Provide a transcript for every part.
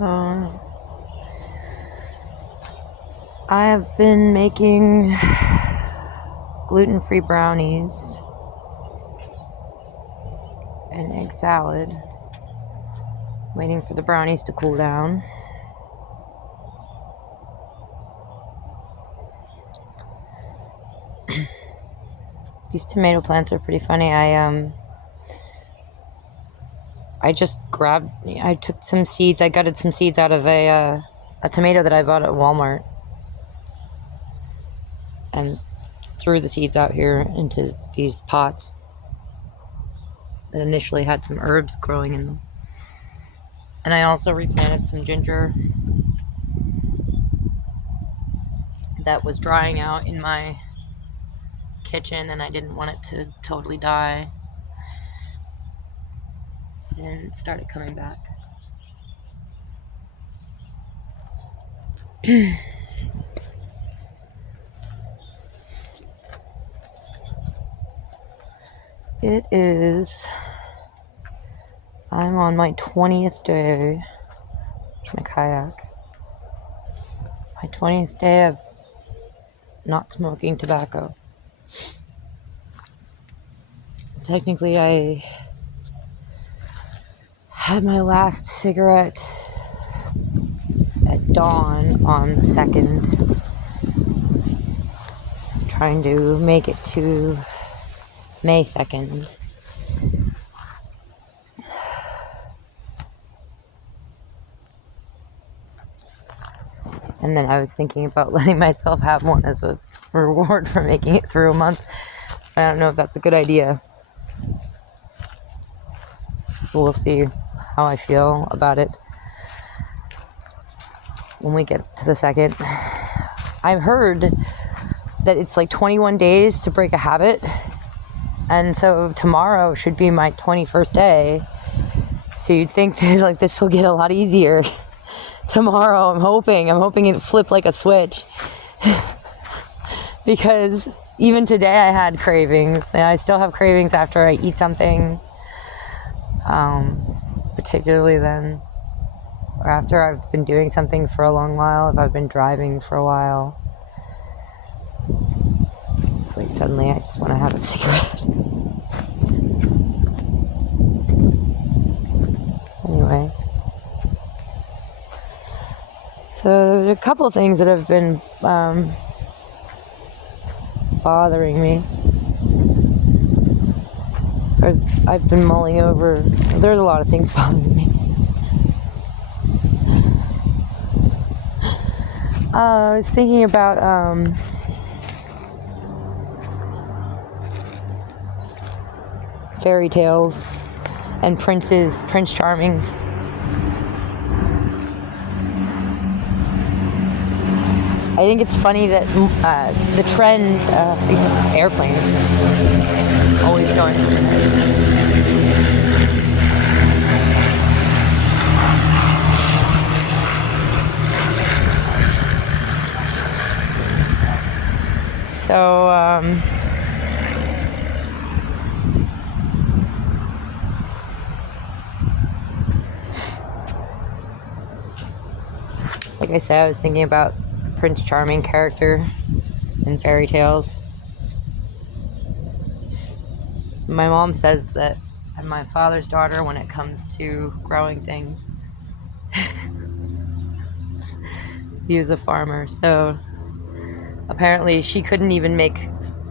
I have been making gluten-free brownies and egg salad, waiting for the brownies to cool down. These tomato plants are pretty funny. I took some seeds. I gutted some seeds out of a tomato that I bought at Walmart and threw the seeds out here into these pots that initially had some herbs growing in them. And I also replanted some ginger that was drying out in my kitchen, and I didn't want it to totally die, and it started coming back. I'm on my 20th day with my kayak. My 20th day of not smoking tobacco. Technically, I had my last cigarette at dawn on the 2nd, trying to make it to May 2nd. And then I was thinking about letting myself have one as a reward for making it through a month. I don't know if that's a good idea. We'll see how I feel about it when we get to the 2nd. I've heard that it's like 21 days to break a habit. And so tomorrow should be my 21st day. So you'd think that like this will get a lot easier. Tomorrow, I'm hoping it flipped like a switch. Because even today I had cravings. And I still have cravings after I eat something. Particularly then, or after I've been doing something for a long while, if I've been driving for a while. It's like suddenly I just want to have a cigarette. Anyway. So there's a couple things that have been bothering me. I've been mulling over. There's a lot of things bothering me. I was thinking about fairy tales and Prince Charming's. I think it's funny that the trend, these airplanes, always going. So, like I said, I was thinking about Prince Charming character in fairy tales. My mom says that I'm my father's daughter when it comes to growing things. He was a farmer, so apparently she couldn't even make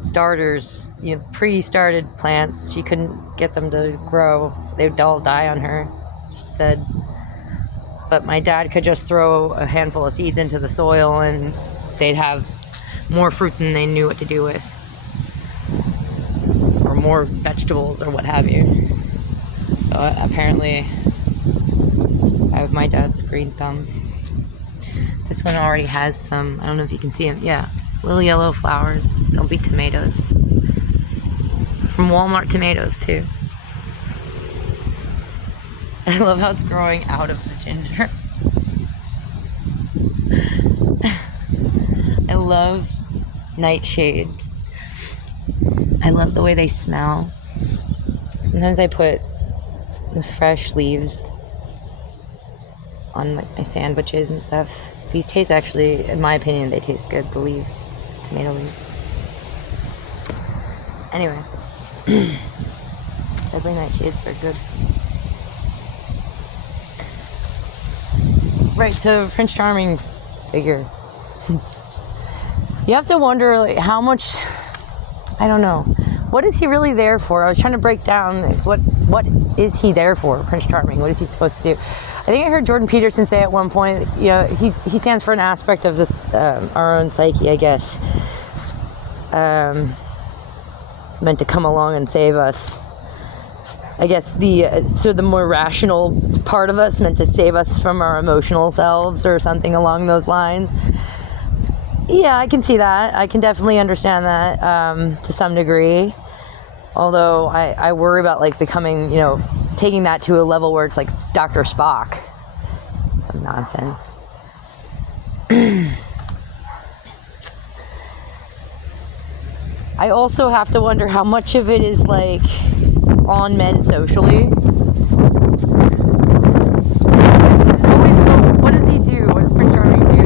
starters, pre-started plants. She couldn't get them to grow. They'd all die on her, she said. But my dad could just throw a handful of seeds into the soil and they'd have more fruit than they knew what to do with. Or more vegetables or what have you. So apparently I have my dad's green thumb. This one already has some, I don't know if you can see them. Yeah, little yellow flowers. They'll be tomatoes. From Walmart tomatoes too. I love how it's growing out of the ginger. I love nightshades. I love the way they smell. Sometimes I put the fresh leaves on like my sandwiches and stuff. These taste actually, in my opinion, they taste good, the leaves, tomato leaves. Anyway, deadly nightshades are good. Right, so Prince Charming figure. You have to wonder like, how much, I don't know, what is he really there for? I was trying to break down like, what is he there for, Prince Charming? What is he supposed to do? I think I heard Jordan Peterson say at one point, you know, he stands for an aspect of our own psyche, I guess, meant to come along and save us. I guess the more rational part of us meant to save us from our emotional selves or something along those lines. Yeah, I can see that. I can definitely understand that to some degree. Although I worry about like becoming, you know, taking that to a level where it's like Dr. Spock. Some nonsense. I also have to wonder how much of it is like on men socially. It's always, what does he do? What does Prince Charming do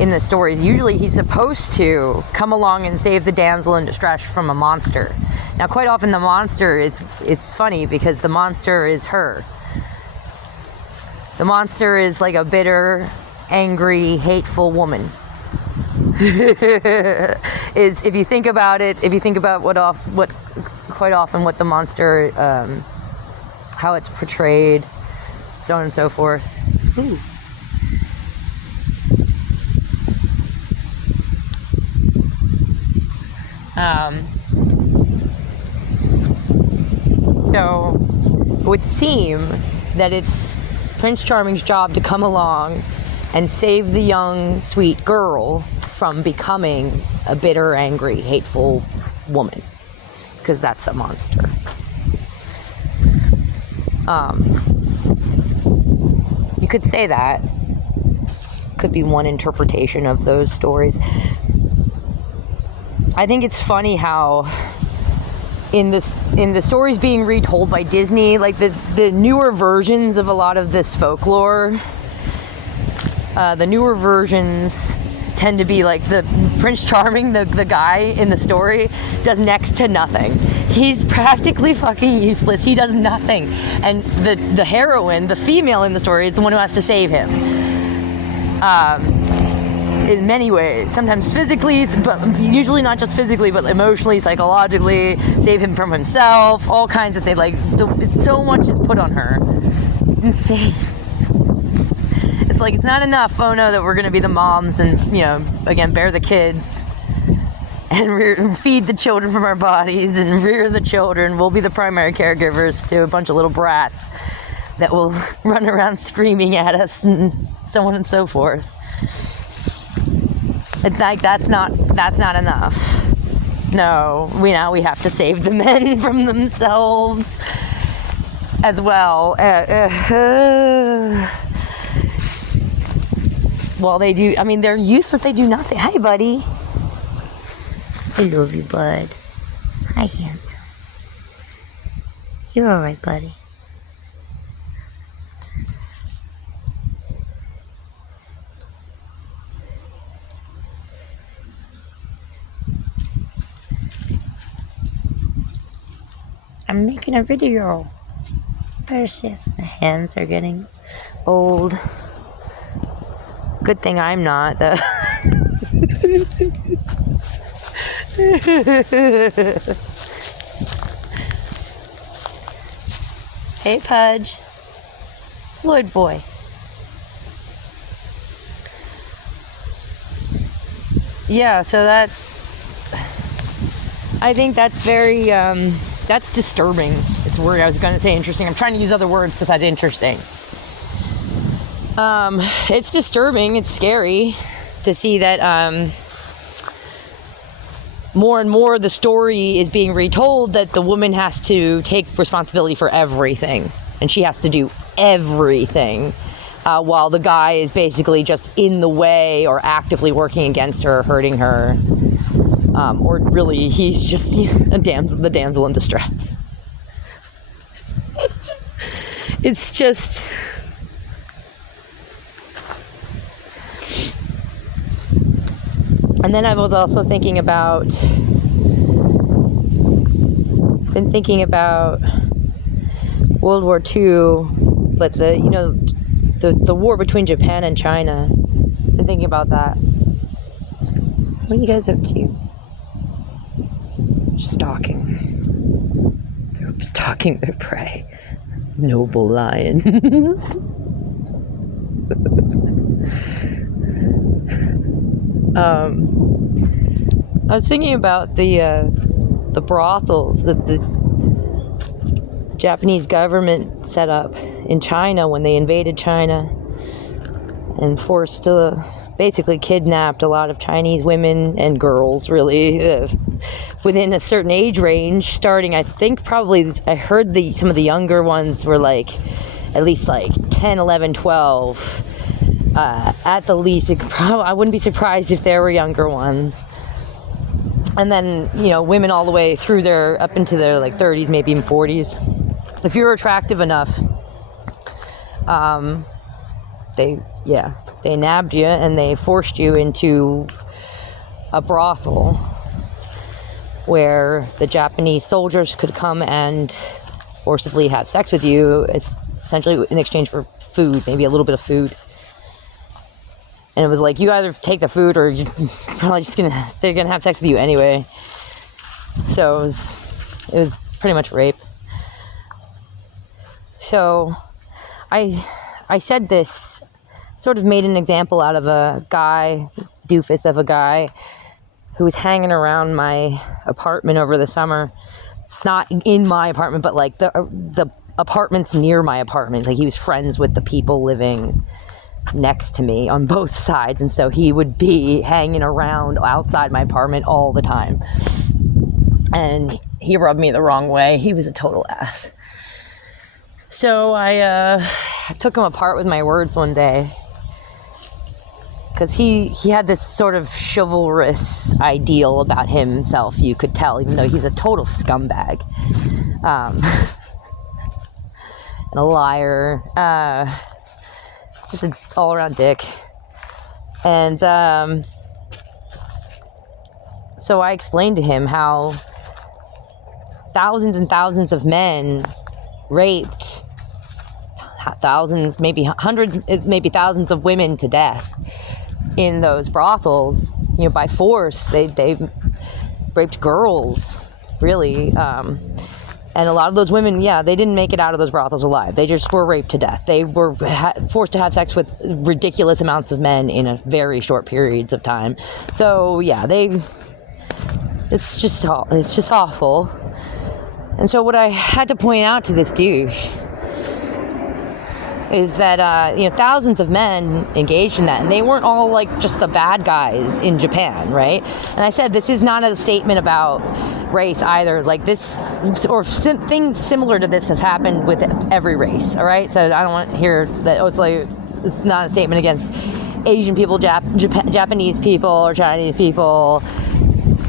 in the stories? Usually he's supposed to come along and save the damsel in distress from a monster. Now quite often the monster it's funny because the monster is her. The monster is like a bitter, angry, hateful woman. Is if you think about it, if you think about what quite often what the monster, how it's portrayed, so on and so forth. Ooh. So it would seem that it's Prince Charming's job to come along and save the young, sweet girl from becoming a bitter, angry, hateful woman. Because that's a monster. You could say that. Could be one interpretation of those stories. I think it's funny how in the stories being retold by Disney, like the newer versions of a lot of this folklore, the newer versions tend to be like the Prince Charming, the guy in the story, does next to nothing. He's practically fucking useless. He does nothing. And the heroine, the female in the story, is the one who has to save him. In many ways, sometimes physically, but usually not just physically, but emotionally, psychologically, save him from himself, all kinds of things. Like, so much is put on her. It's insane. It's like, it's not enough, oh no, that we're going to be the moms and, you know, again, bear the kids and feed the children from our bodies and rear the children. We'll be the primary caregivers to a bunch of little brats that will run around screaming at us and so on and so forth. It's like, that's not enough. No, we have to save the men from themselves as well. Well, they do, I mean, they're useless, they do nothing. Hi, buddy. I love you, bud. Hi, handsome. You're alright, buddy. I'm making a video. Precious. My hands are getting old. Good thing I'm not, though. Hey, Pudge. Floyd boy. Yeah, so I think that's very, that's disturbing. It's a word I was going to say interesting. I'm trying to use other words besides interesting. It's disturbing. It's scary to see that more and more the story is being retold that the woman has to take responsibility for everything. And she has to do everything. While the guy is basically just in the way or actively working against her, hurting her. Or really, he's just the damsel in distress. It's just, And then I was also thinking about World War II, but the war between Japan and China. Been thinking about that. What are you guys up to? Stalking. They're stalking their prey. Noble lions. I was thinking about the brothels that the Japanese government set up in China when they invaded China and basically kidnapped a lot of Chinese women and girls, really, within a certain age range, starting, I think, probably, I heard some of the younger ones were at least 10, 11, 12. At the least, I wouldn't be surprised if there were younger ones. And then, women all the way through up into their 30s, maybe even 40s. If you were attractive enough, they nabbed you and they forced you into a brothel where the Japanese soldiers could come and forcibly have sex with you, essentially in exchange for food, maybe a little bit of food. And it was you either take the food or you're probably they're gonna have sex with you anyway. So it was pretty much rape. So I said this, sort of made an example out of a guy, this doofus of a guy who was hanging around my apartment over the summer. Not in my apartment, but the apartments near my apartment. He was friends with the people living next to me on both sides, and so he would be hanging around outside my apartment all the time, and he rubbed me the wrong way. He was a total ass. So I took him apart with my words one day, because he had this sort of chivalrous ideal about himself, you could tell, even though he's a total scumbag and a liar, just an all-around dick. And so I explained to him how thousands and thousands of men raped thousands, maybe hundreds, maybe thousands of women to death in those brothels, by force. They raped girls, really. And a lot of those women, they didn't make it out of those brothels alive. They just were raped to death. They were forced to have sex with ridiculous amounts of men in a very short periods of time. So, it's just awful. And so what I had to point out to this dude is that, thousands of men engaged in that, and they weren't all just the bad guys in Japan, right? And I said, this is not a statement about race either. Things similar to this have happened with every race, all right? So I don't want to hear that, it's not a statement against Asian people, Japanese people, or Chinese people.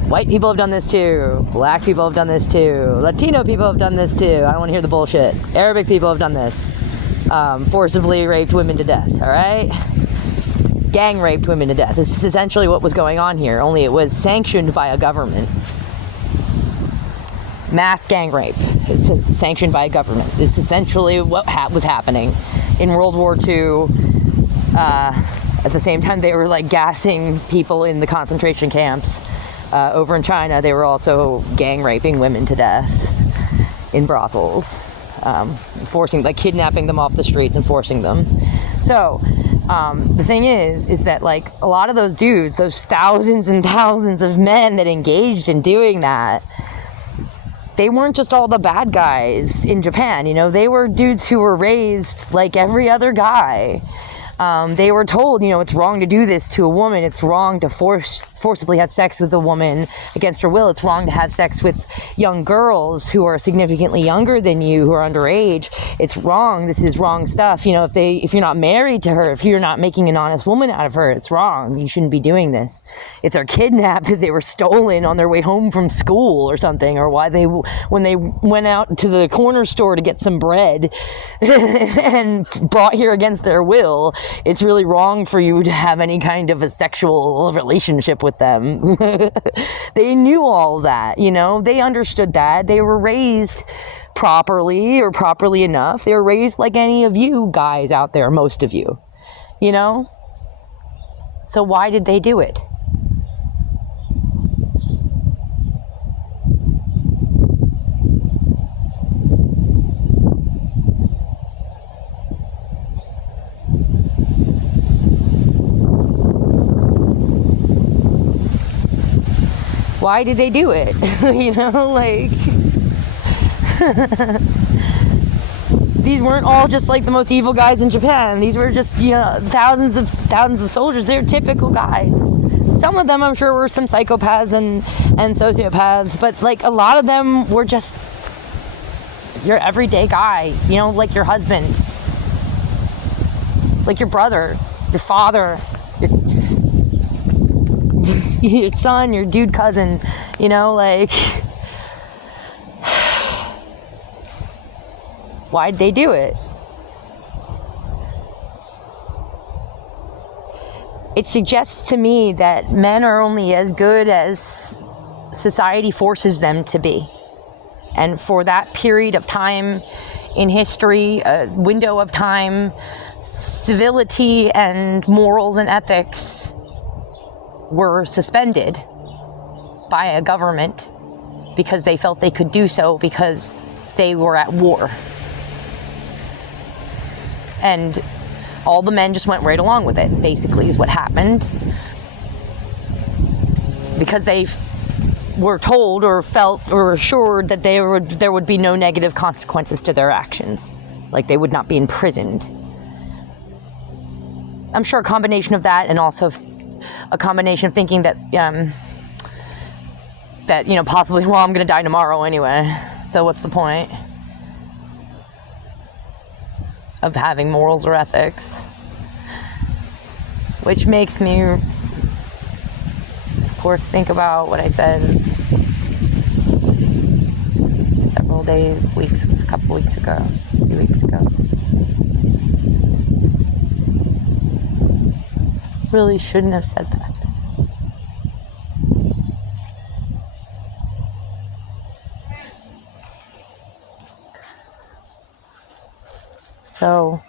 White people have done this too. Black people have done this too. Latino people have done this too. I don't want to hear the bullshit. Arabic people have done this. Forcibly raped women to death, all right? Gang raped women to death. This is essentially what was going on here, only it was sanctioned by a government. Mass gang rape is sanctioned by a government. It's essentially what was happening in World War II. At the same time, they were gassing people in the concentration camps. Over in China, they were also gang raping women to death in brothels. Kidnapping them off the streets and forcing them. So, the thing is that a lot of those dudes, those thousands and thousands of men that engaged in doing that, they weren't just all the bad guys in Japan. They were dudes who were raised like every other guy. They were told, it's wrong to do this to a woman. It's wrong to forcibly have sex with a woman against her will. It's wrong to have sex with young girls who are significantly younger than you, who are underage. It's wrong. This is wrong stuff. If you're not married to her, if you're not making an honest woman out of her, it's wrong. You shouldn't be doing this. If they're kidnapped, if they were stolen on their way home from school or something, or when they went out to the corner store to get some bread and brought here against their will, it's really wrong for you to have any kind of a sexual relationship with with them. They knew all that, you know, they understood that. They were raised properly, or properly enough. They were raised like any of you guys out there, most of you, you know? So why did they do it? Why did they do it? You know, like, these weren't all just like the most evil guys in Japan. These were just, you know, thousands of soldiers. They're typical guys. Some of them, I'm sure, were some psychopaths and sociopaths, but like a lot of them were just your everyday guy, you know, like your husband, like your brother, your father, your son, your dude cousin, you know, like, why'd they do it? It suggests to me that men are only as good as society forces them to be. And for that period of time in history, a window of time, civility and morals and ethics were suspended by a government because they felt they could do so because they were at war. And all the men just went right along with it, basically, is what happened. Because they were told or felt or assured that there would be no negative consequences to their actions. Like they would not be imprisoned. I'm sure a combination of that, and also a combination of thinking that, you know, possibly, well, I'm going to die tomorrow anyway, so what's the point of having morals or ethics? Which makes me, of course, think about what I said several days, weeks, a couple weeks ago, a few weeks ago. Really shouldn't have said that. So,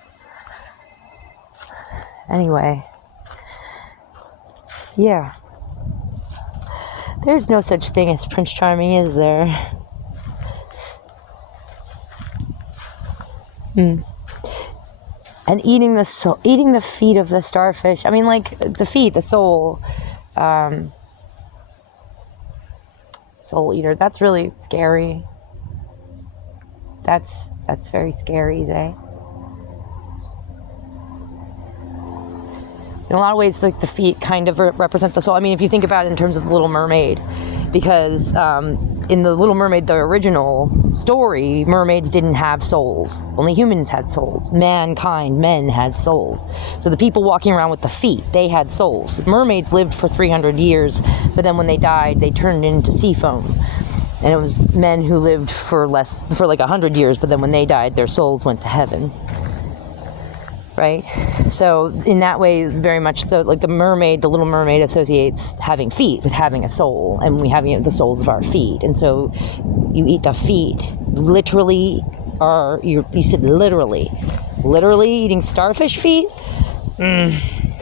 anyway, yeah. There's no such thing as Prince Charming, is there? And eating the feet of the starfish. I mean, like, the feet, the soul. Soul eater. That's really scary. That's very scary, Zay. In a lot of ways, like, the feet kind of represent the soul. I mean, if you think about it in terms of The Little Mermaid, because in The Little Mermaid, the original story, mermaids didn't have souls. Only humans had souls. Mankind, men had souls. So the people walking around with the feet, they had souls. Mermaids lived for 300 years, but then when they died, they turned into sea foam. And it was men who lived for like 100 years, but then when they died, their souls went to heaven. Right? So in that way, very much so, like the Little Mermaid associates having feet with having a soul, and we have, you know, the soles of our feet. And so you eat the feet, literally, or you said literally eating starfish feet?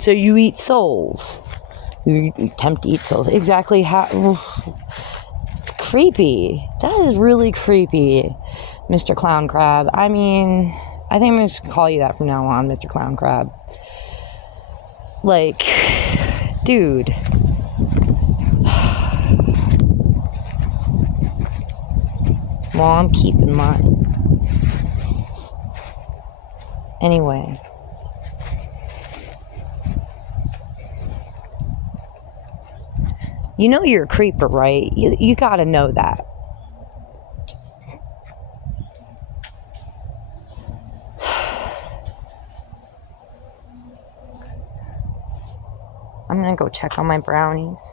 So you eat souls. You attempt to eat souls. Exactly how... It's creepy. That is really creepy, Mr. Clown Crab. I mean... I think I'm going to call you that from now on, Mr. Clown Crab. Like, dude. Well, I'm keeping mine. Anyway. You know you're a creeper, right? You gotta know that. I'm gonna go check on my brownies.